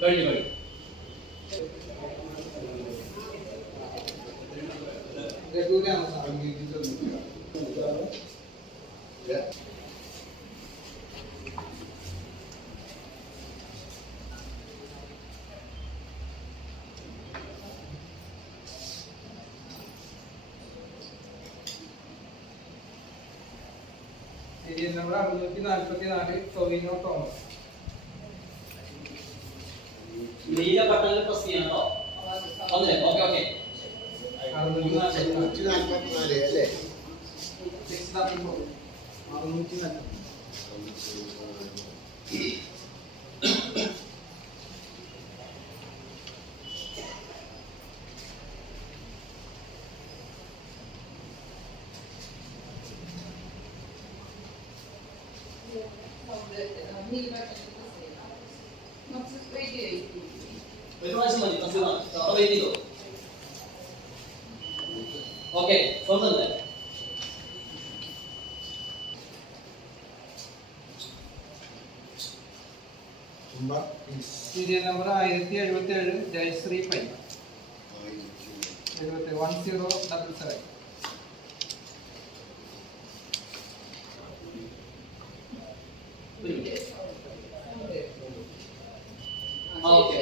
കഴിഞ്ഞു കഴിഞ്ഞു രഘുവിനാണ് sir serial number അറുന്നൂറ്റി നാൽപ്പത്തി നാല് ടൊവിനോ തോമസ് നീല ബട്ടണിൽ പ്രസ് ചെയ്യണം കേട്ടോ വന്നില്ലേ ഓക്കെ ഓക്കെ അറുന്നൂറ്റി നാൽപ്പത്തി നാല് നൂറ്റി നാൽപ്പത്തിനാല് അല്ലേ സിക്സ് തേർട്ടി ഫോർ അറുന്നൂറ്റി ഒരു പ്രാവശ്യം മതി പത്ത് അവിടെ വെയിറ്റ് ചെയ്തോ സീരിയൽ നമ്പർ ആയിരത്തി എഴുപത്തി ഏഴ് ജയശ്രീ പൈ. എഴുപത്തി ഓക്കെ.